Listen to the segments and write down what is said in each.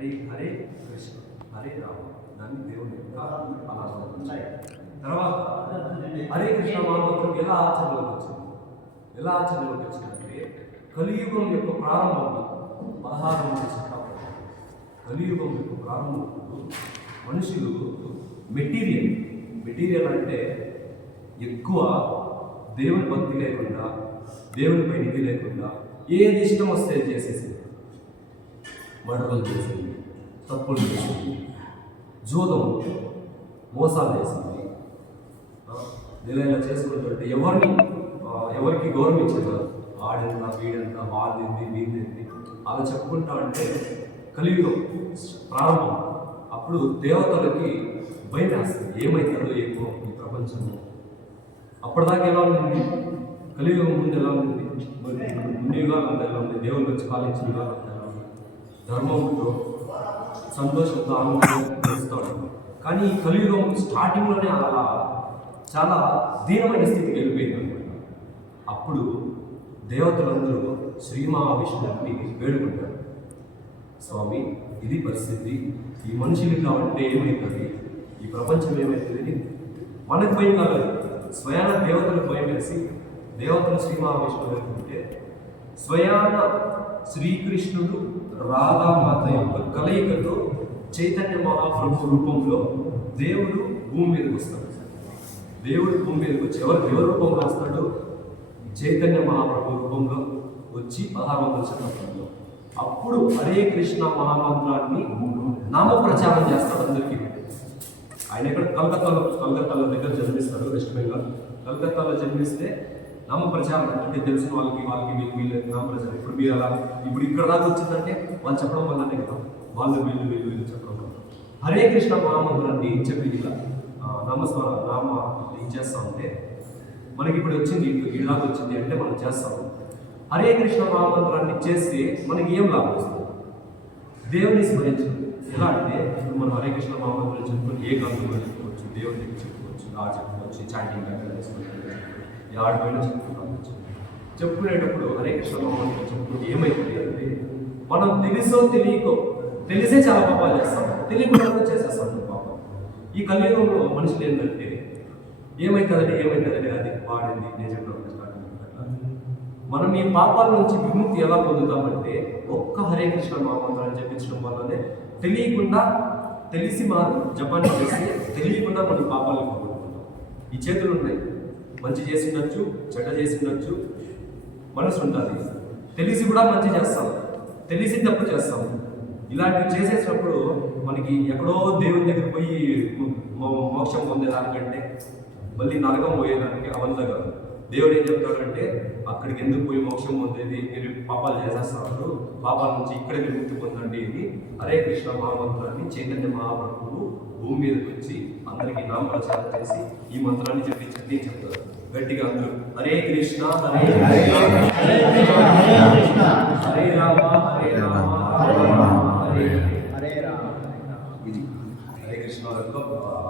హరే హరే కృష్ణ హరే రామ, దాన్ని దేవుని యొక్క ఆరాధన. తర్వాత హరే కృష్ణ మహామంత్రం ఎలా ఆచరణలోకి వచ్చిందంటే కలియుగం యొక్క ప్రారంభంలో 16వ శతాబ్దం, కలియుగం యొక్క ప్రారంభంలో మనుషులు మెటీరియల్ అంటే ఎక్కువ దేవుని భక్తి లేకుండా, దేవునిపై నిధి లేకుండా ఏది ఇష్టం వస్తే చేసేసింది. మర్డర్లు చేసింది, తప్పులు చేసింది, జూదం, మోసాలు చేసింది. ఇలా చేసుకుంటుంటే ఎవరికి గౌరవం ఇచ్చేది, ఆడంతా వీడంతా వాళ్ళింది వీంది అలా చెప్పుకుంటా అంటే కలియుగం ప్రారంభం. అప్పుడు దేవతలకి భయం వేస్తుంది, ఏమవుతుందో ఎక్కువ ఈ ప్రపంచంలో. అప్పటిదాకా ఎలా ఉంది, కలియుగం ముందు ఎలా ఉంది, ముందు యుగాలు అంతా ఎలా ఉంది, దేవుని వచ్చి పాలించిన యుగాలు అంతా ఎలా ఉంది, ధర్మంతో సంతోషంతో ఆనందంతో తెలుస్తాడు. కానీ ఈ కలియుగం స్టార్టింగ్లోనే అలా చాలా దీనమైన స్థితికి వెళ్ళిపోయింది అనమాట. అప్పుడు దేవతలందరూ శ్రీ మహావిష్ణువుని వేడుకుంటారు, స్వామి ఇది పరిస్థితి, ఈ మనుషులు ఇలా ఉంటే ఏమవుతుంది, ఈ ప్రపంచం ఏమవుతుంది. మనకు భయం కాదు, స్వయాన దేవతలకు భయం వేసి దేవతలు శ్రీ మహావిష్ణువు అనుకుంటే స్వయాన శ్రీకృష్ణుడు రాధామాత యొక్క కలయికతో చైతన్య మహాప్రభు రూపంలో దేవుడు భూమి మీదకి వస్తాడు. దేవుడు భూమి మీదకి వచ్చి ఎవరి రూపంలో వస్తాడు, చైతన్య మహాప్రభు రూపంలో వచ్చి 16వ శతాబ్దంలో అప్పుడు హరే కృష్ణ మహామంత్రాన్ని నామ ప్రచారం చేస్తాడు అందరికీ. ఆయన ఇక్కడ కలకత్తాలో దగ్గర జన్మిస్తాడు, వెస్ట్ బెంగాల్. కలకత్తాలో జన్మిస్తే నామ ప్రచారం అంటే తెలిసిన వాళ్ళకి వీళ్ళు నామ ప్రచారం. ఇప్పుడు ఇక్కడ దాకా వచ్చిందంటే వాళ్ళు చెప్పడం వల్లనే కదా, వాళ్ళు వీళ్ళు చెప్పడం వల్ల హరే కృష్ణ మహామంత్రాన్ని చెప్పి ఇలా నామ ఏం చేస్తా ఉంటే మనకి ఇప్పుడు వచ్చింది, ఈ దాకా వచ్చింది అంటే మనం చేస్తాము. హరే కృష్ణ మహామంత్రాన్ని చేస్తే మనకి ఏం లాభం వస్తుంది, దేవుని స్మరించడం. ఎలా అంటే ఇప్పుడు మనం హరే కృష్ణ మహామంత్రం చెప్పుకొని ఏ గంతులో చెప్పుకోవచ్చు, దేవుని దగ్గర చెప్పుకోవచ్చు, చెప్పుకోవచ్చు, చాటింగ్ దగ్గర చేసుకోవచ్చు, ఆడిపోయినా చెప్పుకోవచ్చు. చెప్పుకునేటప్పుడు హరే కృష్ణ మహామంత్రం చెప్పుకుంటే ఏమైతుంది అంటే మనం తెలిసే చాలా పాపాలు చేస్తాం, తెలియకుండా చేసేస్తాం పాపం. ఈ కలియుగంలో మనుషులు ఏంటంటే ఏమవుతుందంటే అది వాడింది నేను చెప్పినప్పుడు మనం ఈ పాపాల నుంచి విముక్తి ఎలా పొందుతామంటే ఒక్క హరే కృష్ణ మహామంత్రాన్ని చెప్పించడం వల్లనే తెలిసి జపాన్ చేసి తెలియకుండా మనం పాపాలను పోగొట్టుకుంటాం. ఈ చేతులు ఉన్నాయి, మంచి చేసి ఉండొచ్చు, చెడ్డ చేసి ఉండొచ్చు, మనసు ఉంటుంది. తెలిసి కూడా మంచి చేస్తాం, తెలిసి తప్పు చేస్తాం. ఇలాంటివి చేసేటప్పుడు మనకి ఎక్కడో దేవుని దగ్గర పోయి మోక్షం పొందేదానికంటే మళ్ళీ నరకం పోయేదానికి అవంతా కాదు. దేవుడు ఏం చెప్తాడంటే అక్కడికి ఎందుకు పోయి మోక్షం పొందేది, మీరు పాపాలు చేసేస్తారు, పాపాల నుంచి ఇక్కడే విముక్తి పొందండి ఇది హరే కృష్ణ మహామంత్రాన్ని చైతన్య మహాప్రభువు భూమి మీదకి వచ్చి అందరికీ నామ ప్రచారం చేసి ఈ మంత్రాన్ని చెప్పించండి చెప్తారు. గట్టిగా అందరూ హరే కృష్ణ హరే కృష్ణ హరే రామ హరే రామ హరే హరే రామ. ఇది హరే కృష్ణ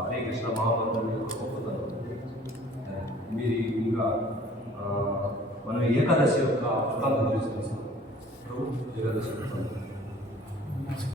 హరే కృష్ణ మహామంత్రం యొక్క గొప్పతనం. మీరు ఇంకా మనం ఏకాదశి యొక్క వ్రతాన్ని చూస్తున్నాం. ఏకాదశి వ్రతం